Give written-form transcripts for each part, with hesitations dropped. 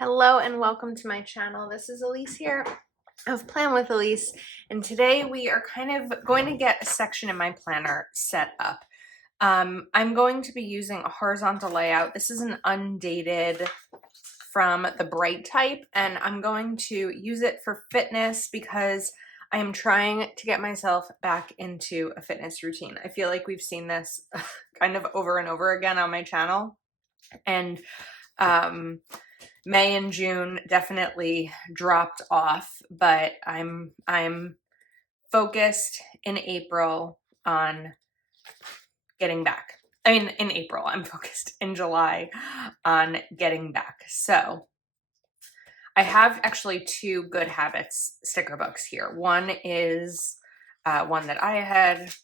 Hello and welcome to my channel. This is Elise here of Plan with Elise, and today we are kind of going to get a section in my planner set up. I'm going to be using a horizontal layout. This is an undated from the Bright type, and I'm going to use it for fitness because I am trying to get myself back into a fitness routine. I feel like we've seen this kind of over and over again on my channel, and May and June definitely dropped off, but I'm focused in April on getting back. I mean, in April, I'm focused in July on getting back. So I have actually two Good Habits sticker books here. One is one that I had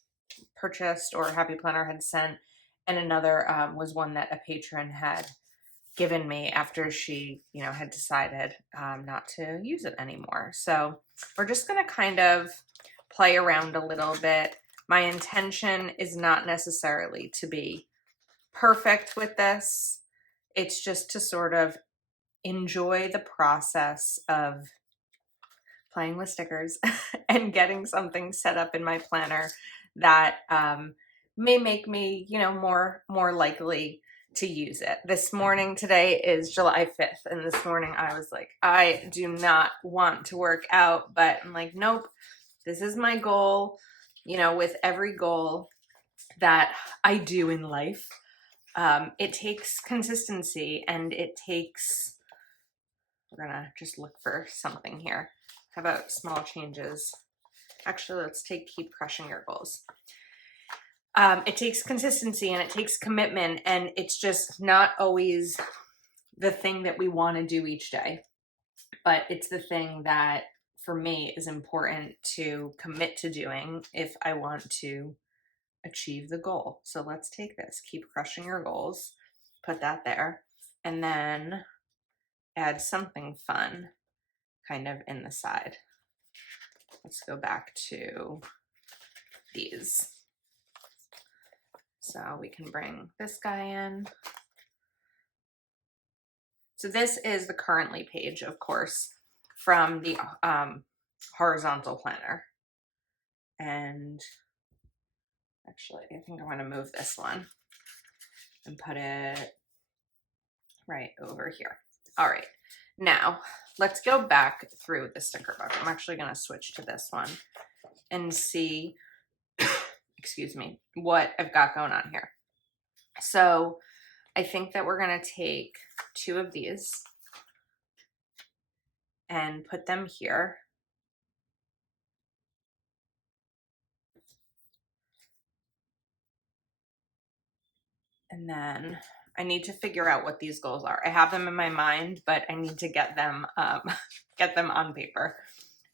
purchased or Happy Planner had sent, and another was one that a patron had given me after she, had decided not to use it anymore. So we're just going to kind of play around a little bit. My intention is not necessarily to be perfect with this. It's just to sort of enjoy the process of playing with stickers and getting something set up in my planner that may make me, more likely to use it. This morning, today is July 5th, and this morning I was like, I do not want to work out, but I'm like, nope, this is my goal. With every goal that I do in life, it takes consistency, and we're gonna just look for something here. How about small changes? Actually, let's take keep crushing your goals. It takes consistency and it takes commitment, and it's just not always the thing that we want to do each day, but it's the thing that for me is important to commit to doing if I want to achieve the goal. So let's take this, keep crushing your goals, put that there, and then add something fun kind of in the side. Let's go back to these. So we can bring this guy in. So this is the currently page, of course, from the horizontal planner. And actually, I think I'm going to move this one and put it right over here. All right, now let's go back through the sticker book. I'm actually going to switch to this one and see, excuse me, what I've got going on here. So I think that we're going to take two of these and put them here. And then I need to figure out what these goals are. I have them in my mind, but I need to get them get them on paper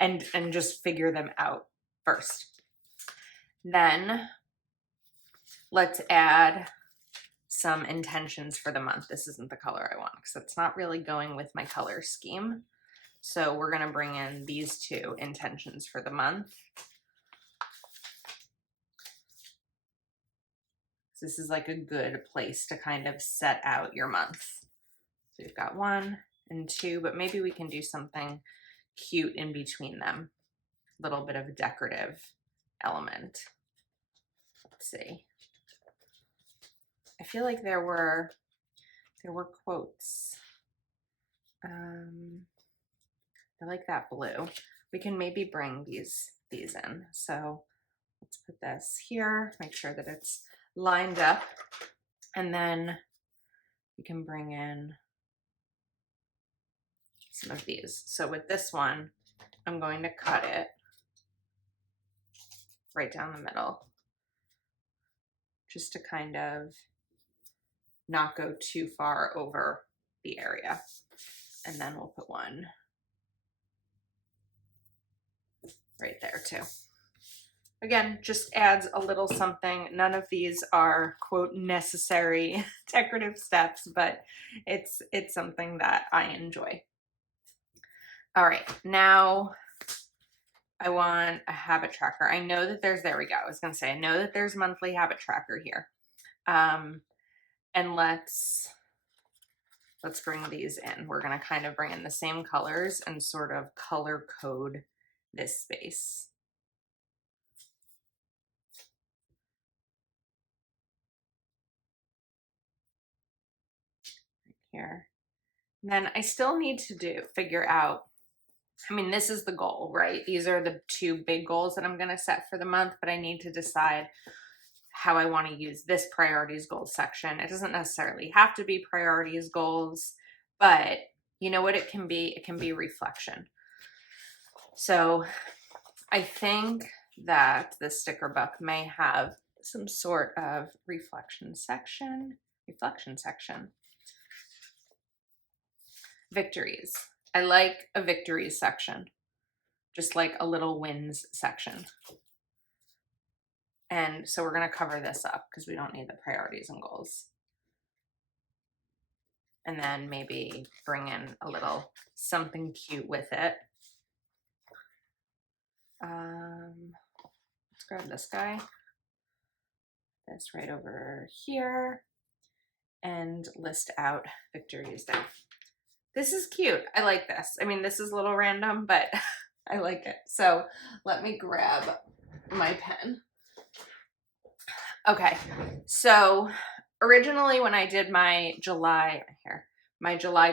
and just figure them out first. Then let's add some intentions for the month. This isn't the color I want because it's not really going with my color scheme. So we're going to bring in these two intentions for the month. This is like a good place to kind of set out your month. So we've got 1 and 2, but maybe we can do something cute in between them. A little bit of a decorative element. Let's see. I feel like there were quotes. I like that blue. We can maybe bring these in. So let's put this here, make sure that it's lined up, and then we can bring in some of these. So with this one, I'm going to cut it right down the middle, just to kind of not go too far over the area. And then we'll put one right there too. Again, just adds a little something. None of these are, quote, necessary decorative steps, but it's something that I enjoy. All right, now I want a habit tracker. I know that there we go. I was gonna say, I know that there's monthly habit tracker here. And let's let's bring these in. We're going to kind of bring in the same colors and sort of color code this space. Here. And then I still need to figure out, I mean, this is the goal, right? These are the two big goals that I'm going to set for the month, but I need to decide how I want to use this priorities goals section. It doesn't necessarily have to be priorities goals, but you know what it can be? It can be reflection. So I think that the sticker book may have some sort of reflection section. Victories. I like a victories section, just like a little wins section. And so we're going to cover this up because we don't need the priorities and goals. And then maybe bring in a little something cute with it. Let's grab this guy. This right over here. And list out victories day. This is cute. I like this. I mean, this is a little random, but I like it. So let me grab my pen. Okay, so originally when I did my July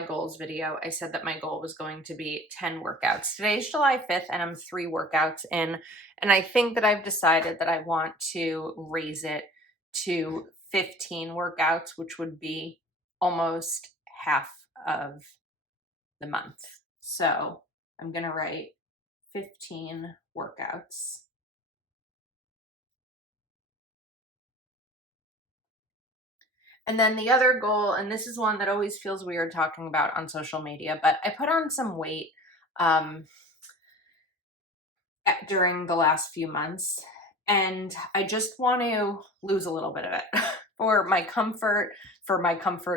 goals video, I said that my goal was going to be 10 workouts. Today's July 5th and I'm 3 workouts in, and I think that I've decided that I want to raise it to 15 workouts, which would be almost half of the month. So I'm gonna write 15 workouts. And then the other goal, and this is one that always feels weird talking about on social media, but I put on some weight during the last few months, and I just want to lose a little bit of it for my comfort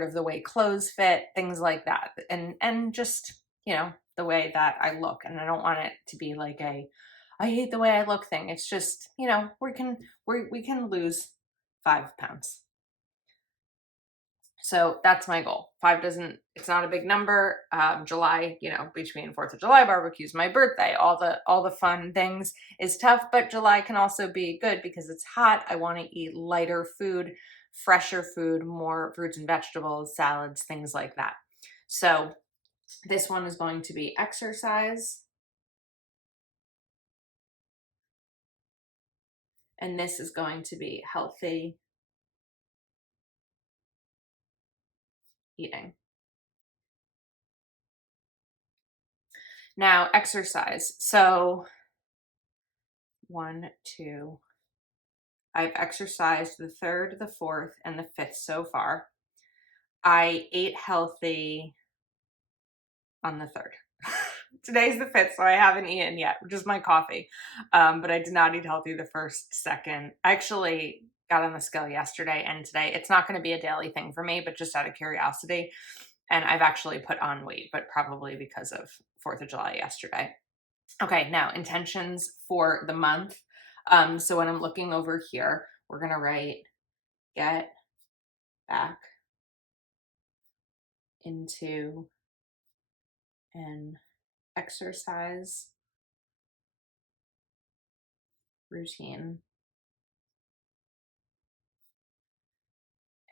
of the way clothes fit, things like that, and just, you know, the way that I look. And I don't want it to be like a I hate the way I look thing. It's just, you know, we can lose 5 pounds. So that's my goal. 5 it's not a big number. July, you know, between 4th of July barbecues, my birthday, all the fun things is tough, but July can also be good because it's hot. I want to eat lighter food, fresher food, more fruits and vegetables, salads, things like that. So this one is going to be exercise. And this is going to be healthy eating. Now, exercise. So 1, 2, I've exercised the 3rd, the 4th, and the 5th so far. I ate healthy on the 3rd. Today's the 5th, so I haven't eaten yet, just my coffee. But I did not eat healthy the 1st, 2nd. I actually got on the scale yesterday and today. It's not going to be a daily thing for me, but just out of curiosity. And I've actually put on weight, but probably because of 4th of July yesterday. Okay, now intentions for the month. So when I'm looking over here, we're going to write get back into an exercise routine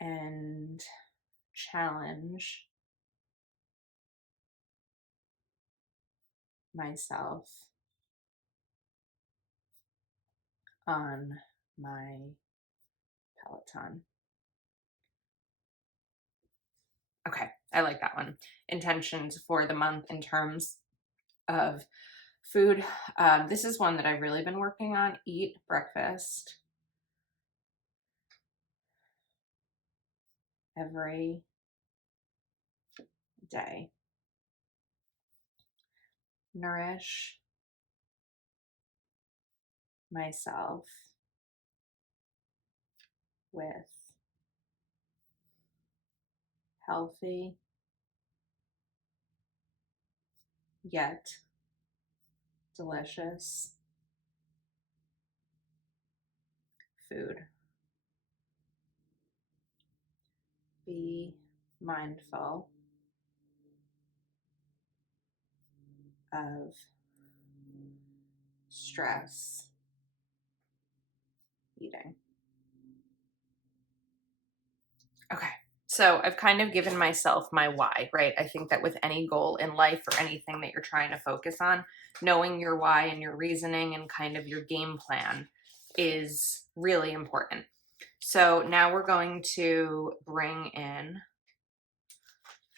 and challenge myself on my Peloton. Okay, I like that one. Intentions for the month in terms of food. This is one that I've really been working on. Eat breakfast every day. Nourish myself with healthy yet delicious food. Be mindful of stress eating. Okay. So I've kind of given myself my why, right? I think that with any goal in life or anything that you're trying to focus on, knowing your why and your reasoning and kind of your game plan is really important. So now we're going to bring in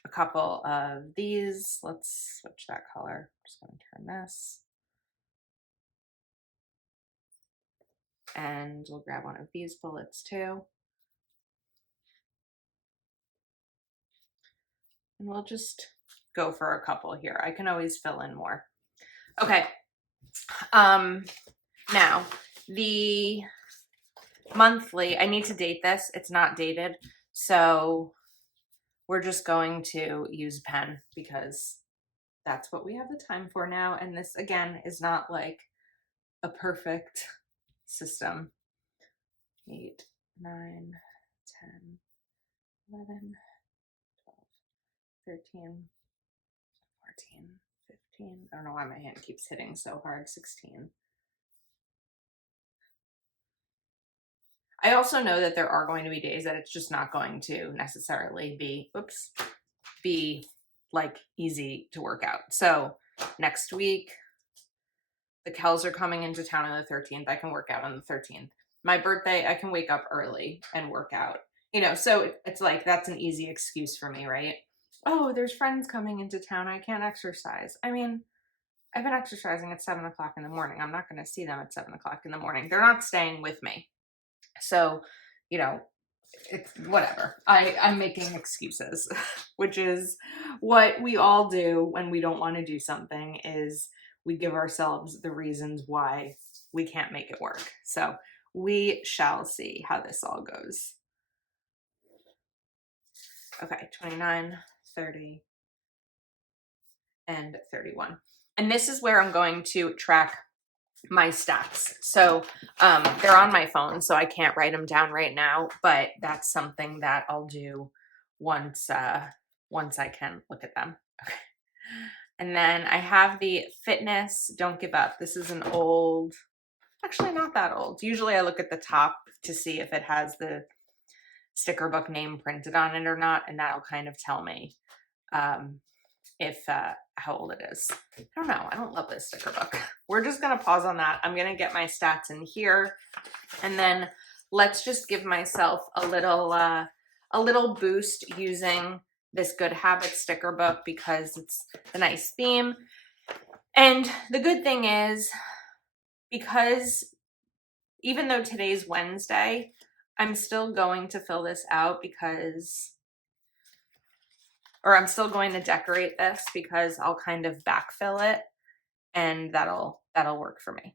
a couple of these. Let's switch that color. I'm just going to turn this. And we'll grab one of these bullets too. And we'll just go for a couple here. I can always fill in more. Okay. Now the monthly, I need to date this. It's not dated. So we're just going to use pen because that's what we have the time for now. And this again is not like a perfect system. 8, 9, 10, 11, 12, 13, 14, 15. I don't know why my hand keeps hitting so hard. 16. I also know that there are going to be days that it's just not going to necessarily be like easy to work out. So next week, the Kells are coming into town on the 13th. I can work out on the 13th. My birthday, I can wake up early and work out. You know, so it's like that's an easy excuse for me, right? Oh, there's friends coming into town. I can't exercise. I mean, I've been exercising at 7 o'clock in the morning. I'm not going to see them at 7 o'clock in the morning. They're not staying with me. So, you know, it's whatever. I'm making excuses, which is what we all do when we don't want to do something is we give ourselves the reasons why we can't make it work. So we shall see how this all goes. Okay, 29, 30, and 31. And this is where I'm going to track my stats. So they're on my phone, so I can't write them down right now, but that's something that I'll do once I can look at them. Okay. And then I have the fitness, don't give up. This is an old, actually not that old. Usually I look at the top to see if it has the sticker book name printed on it or not, and that'll kind of tell me if how old it is. I don't know. I don't love this sticker book. We're just going to pause on that. I'm going to get my stats in here, and then let's just give myself a little boost using this Good Habits sticker book because it's a nice theme. And the good thing is, because even though today's Wednesday, I'm still going to fill this out or I'm still going to decorate this because I'll kind of backfill it and that'll work for me.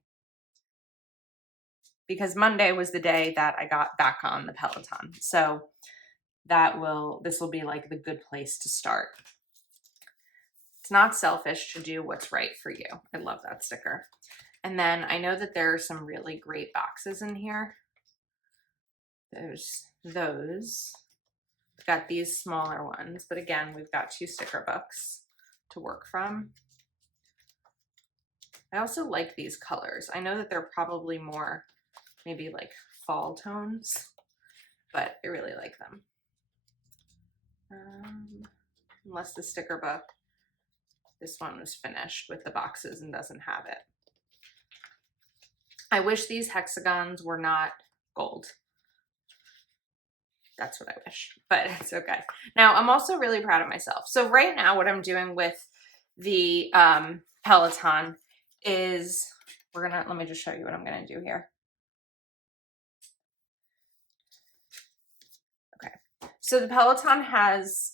Because Monday was the day that I got back on the Peloton. So this will be like the good place to start. It's not selfish to do what's right for you. I love that sticker. And then I know that there are some really great boxes in here. There's those. We've got these smaller ones, but again, we've got 2 sticker books to work from. I also like these colors. I know that they're probably more maybe like fall tones, but I really like them. Unless the sticker book, this one was finished with the boxes and doesn't have it. I wish these hexagons were not gold. That's what I wish, but it's okay. Now, I'm also really proud of myself. So right now, what I'm doing with the Peloton is let me just show you what I'm going to do here. Okay. So the Peloton has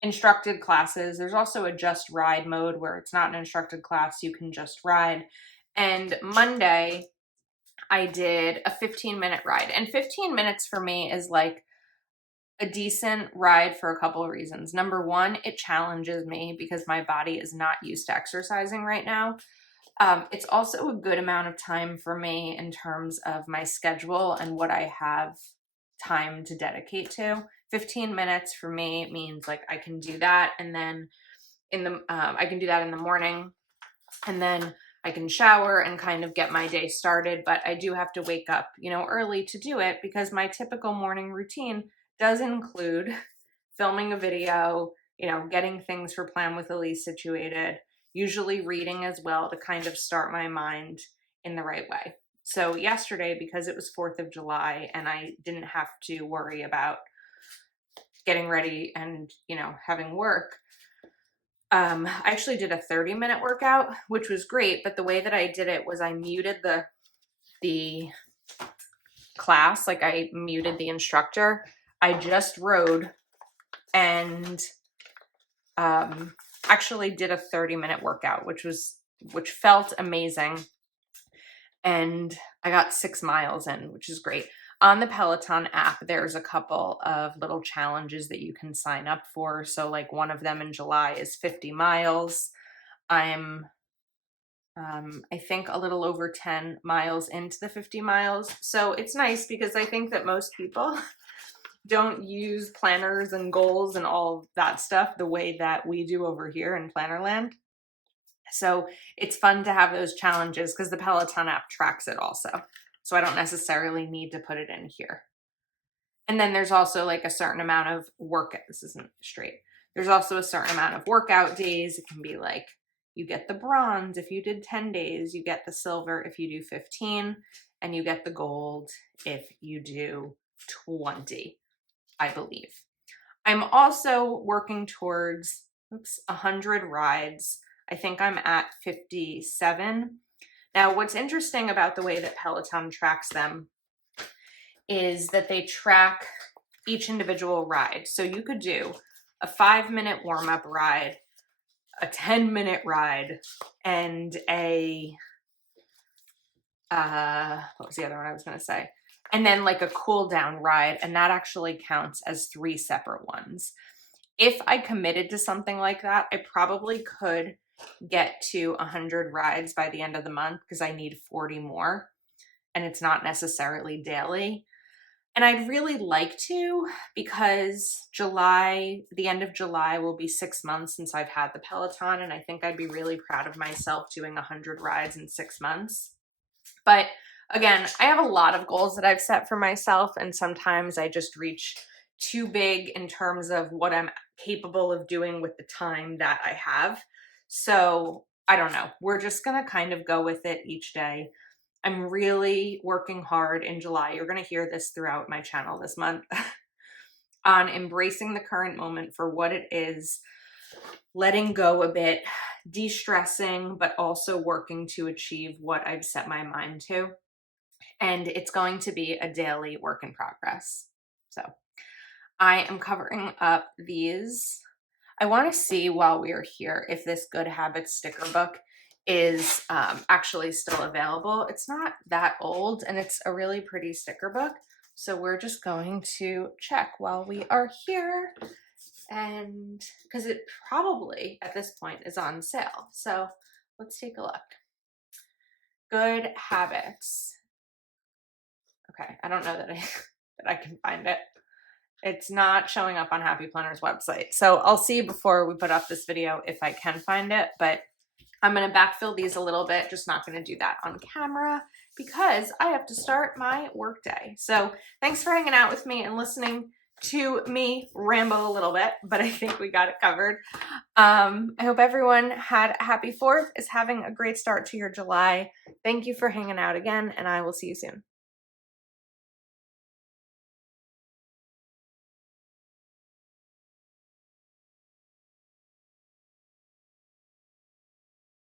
instructed classes. There's also a just ride mode where it's not an instructed class. You can just ride. And Monday, I did a 15-minute ride. And 15 minutes for me is like a decent ride for a couple of reasons. Number one, it challenges me because my body is not used to exercising right now. It's also a good amount of time for me in terms of my schedule and what I have time to dedicate to. 15 minutes for me means like I can do that. And then I can do that in the morning, and then I can shower and kind of get my day started. But I do have to wake up, early to do it, because my typical morning routine does include filming a video, getting things for Plan with Elise situated, usually reading as well to kind of start my mind in the right way. So yesterday, because it was 4th of July and I didn't have to worry about getting ready and, having work, I actually did a 30-minute workout, which was great. But the way that I did it was I muted the class, like I muted the instructor. I just rode and actually did a 30-minute workout, which felt amazing. And I got 6 miles in, which is great. On the Peloton app, there's a couple of little challenges that you can sign up for. So like one of them in July is 50 miles. I'm, I think a little over 10 miles into the 50 miles. So it's nice because I think that most people don't use planners and goals and all that stuff the way that we do over here in Plannerland. So it's fun to have those challenges because the Peloton app tracks it also. So I don't necessarily need to put it in here. And then there's also like a certain amount of work. This isn't straight. There's also a certain amount of workout days. It can be like you get the bronze if you did 10 days, you get the silver if you do 15, and you get the gold if you do 20, I believe. I'm also working towards 100 rides. I think I'm at 57. Now, what's interesting about the way that Peloton tracks them is that they track each individual ride. So you could do a 5-minute warm-up ride, a 10-minute ride, and what was the other one I was going to say? And then like a cool down ride, and that actually counts as 3 separate ones. If I committed to something like that, I probably could get to 100 rides by the end of the month because I need 40 more, and it's not necessarily daily. And I'd really like to, because the end of July will be 6 months since I've had the Peloton, and I think I'd be really proud of myself doing 100 rides in 6 months. But again, I have a lot of goals that I've set for myself, and sometimes I just reach too big in terms of what I'm capable of doing with the time that I have. So I don't know. We're just going to kind of go with it each day. I'm really working hard in July. You're going to hear this throughout my channel this month on embracing the current moment for what it is, letting go a bit, de-stressing, but also working to achieve what I've set my mind to. And it's going to be a daily work in progress. So I am covering up these. I want to see while we are here if this Good Habits sticker book is actually still available. It's not that old, and it's a really pretty sticker book. So we're just going to check while we are here, and because it probably at this point is on sale. So let's take a look. Good Habits. Okay, I don't know that I can find it. It's not showing up on Happy Planner's website. So I'll see before we put up this video if I can find it, but I'm going to backfill these a little bit, just not going to do that on camera because I have to start my workday. So thanks for hanging out with me and listening to me ramble a little bit, but I think we got it covered. I hope everyone had a happy 4th, is having a great start to your July. Thank you for hanging out again, and I will see you soon.